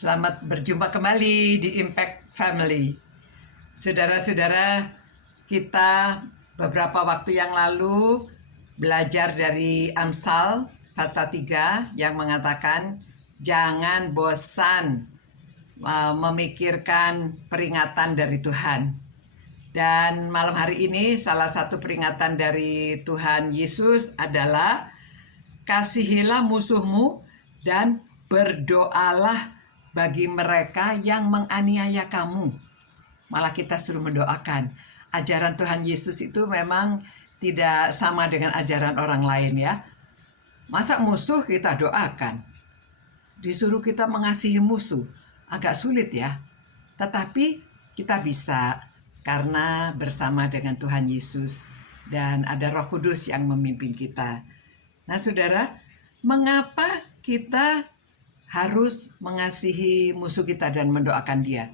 Selamat berjumpa kembali di Impact Family. Saudara-saudara, kita beberapa waktu yang lalu belajar dari Amsal pasal 3 yang mengatakan jangan bosan memikirkan peringatan dari Tuhan. Dan malam hari ini salah satu peringatan dari Tuhan Yesus adalah kasihilah musuhmu dan berdoalah bagi mereka yang menganiaya kamu. Malah kita suruh mendoakan. Ajaran Tuhan Yesus itu memang tidak sama dengan ajaran orang lain ya. Masa musuh kita doakan? Disuruh kita mengasihi musuh. Agak sulit ya. Tetapi kita bisa karena bersama dengan Tuhan Yesus dan ada Roh Kudus yang memimpin kita. Nah, saudara, mengapa kita harus mengasihi musuh kita dan mendoakan dia?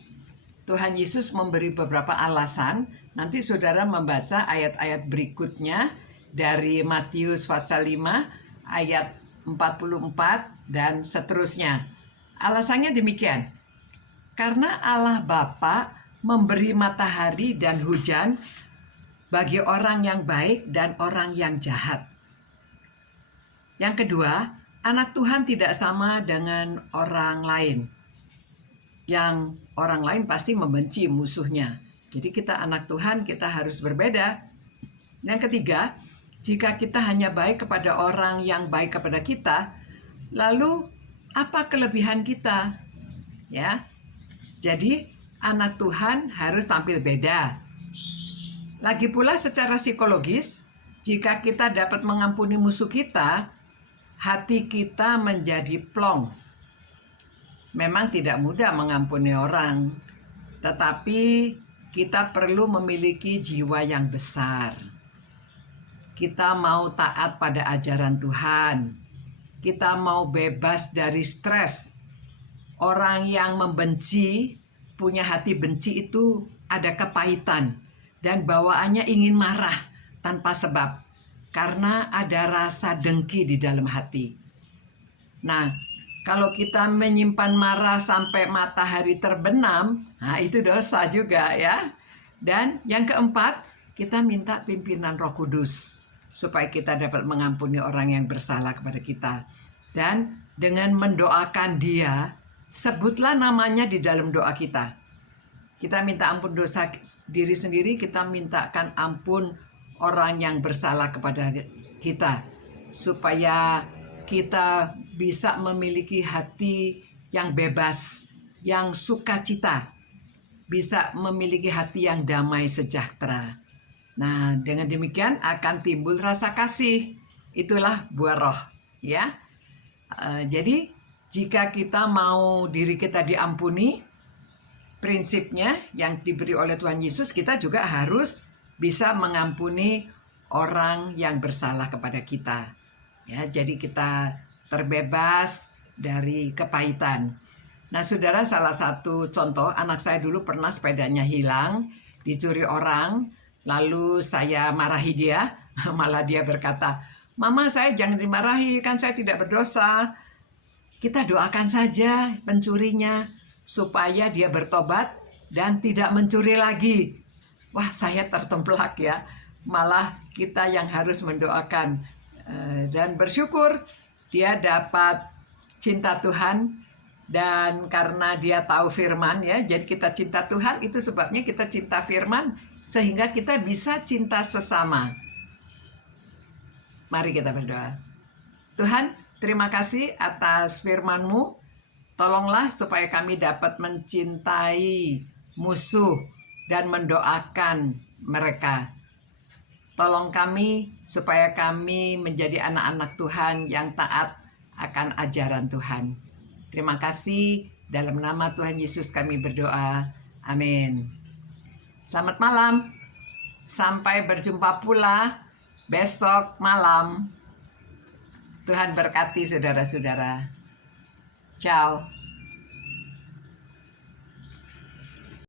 Tuhan Yesus memberi beberapa alasan. Nanti saudara membaca ayat-ayat berikutnya dari Matius pasal 5 ayat 44 dan seterusnya. Alasannya demikian. Karena Allah Bapa memberi matahari dan hujan bagi orang yang baik dan orang yang jahat. Yang kedua, anak Tuhan tidak sama dengan orang lain. Yang orang lain pasti membenci musuhnya. Jadi kita anak Tuhan, kita harus berbeda. Yang ketiga, jika kita hanya baik kepada orang yang baik kepada kita, lalu apa kelebihan kita? Ya. Jadi anak Tuhan harus tampil beda. Lagi pula secara psikologis, jika kita dapat mengampuni musuh kita, hati kita menjadi plong. Memang tidak mudah mengampuni orang, tetapi kita perlu memiliki jiwa yang besar. Kita mau taat pada ajaran Tuhan. Kita mau bebas dari stres. Orang yang membenci, punya hati benci itu ada kepahitan dan bawaannya ingin marah tanpa sebab. Karena ada rasa dengki di dalam hati. Nah, kalau kita menyimpan marah sampai matahari terbenam, nah itu dosa juga ya. Dan yang keempat, kita minta pimpinan Roh Kudus supaya kita dapat mengampuni orang yang bersalah kepada kita. Dan dengan mendoakan dia, sebutlah namanya di dalam doa kita. Kita minta ampun dosa diri sendiri, kita mintakan ampun orang yang bersalah kepada kita, supaya kita bisa memiliki hati yang bebas, yang sukacita, bisa memiliki hati yang damai sejahtera. Nah, dengan demikian akan timbul rasa kasih. Itulah buah roh, ya. Jadi jika kita mau diri kita diampuni, prinsipnya yang diberi oleh Tuhan Yesus, kita juga harus bisa mengampuni orang yang bersalah kepada kita. Ya, jadi kita terbebas dari kepahitan. Nah, saudara, salah satu contoh, anak saya dulu pernah sepedanya hilang, dicuri orang, lalu saya marahi dia, malah dia berkata, "Mama, saya jangan dimarahi, kan saya tidak berdosa." Kita doakan saja pencurinya supaya dia bertobat dan tidak mencuri lagi. Wah, saya tertemplak ya. Malah kita yang harus mendoakan dan bersyukur dia dapat cinta Tuhan, dan karena dia tahu firman ya, jadi kita cinta Tuhan, itu sebabnya kita cinta firman sehingga kita bisa cinta sesama. Mari kita berdoa. Tuhan, terima kasih atas firman-Mu. Tolonglah supaya kami dapat mencintai musuh dan mendoakan mereka. Tolong kami supaya kami menjadi anak-anak Tuhan yang taat akan ajaran Tuhan. Terima kasih, dalam nama Tuhan Yesus kami berdoa. Amin. Selamat malam. Sampai berjumpa pula besok malam. Tuhan berkati saudara-saudara. Ciao.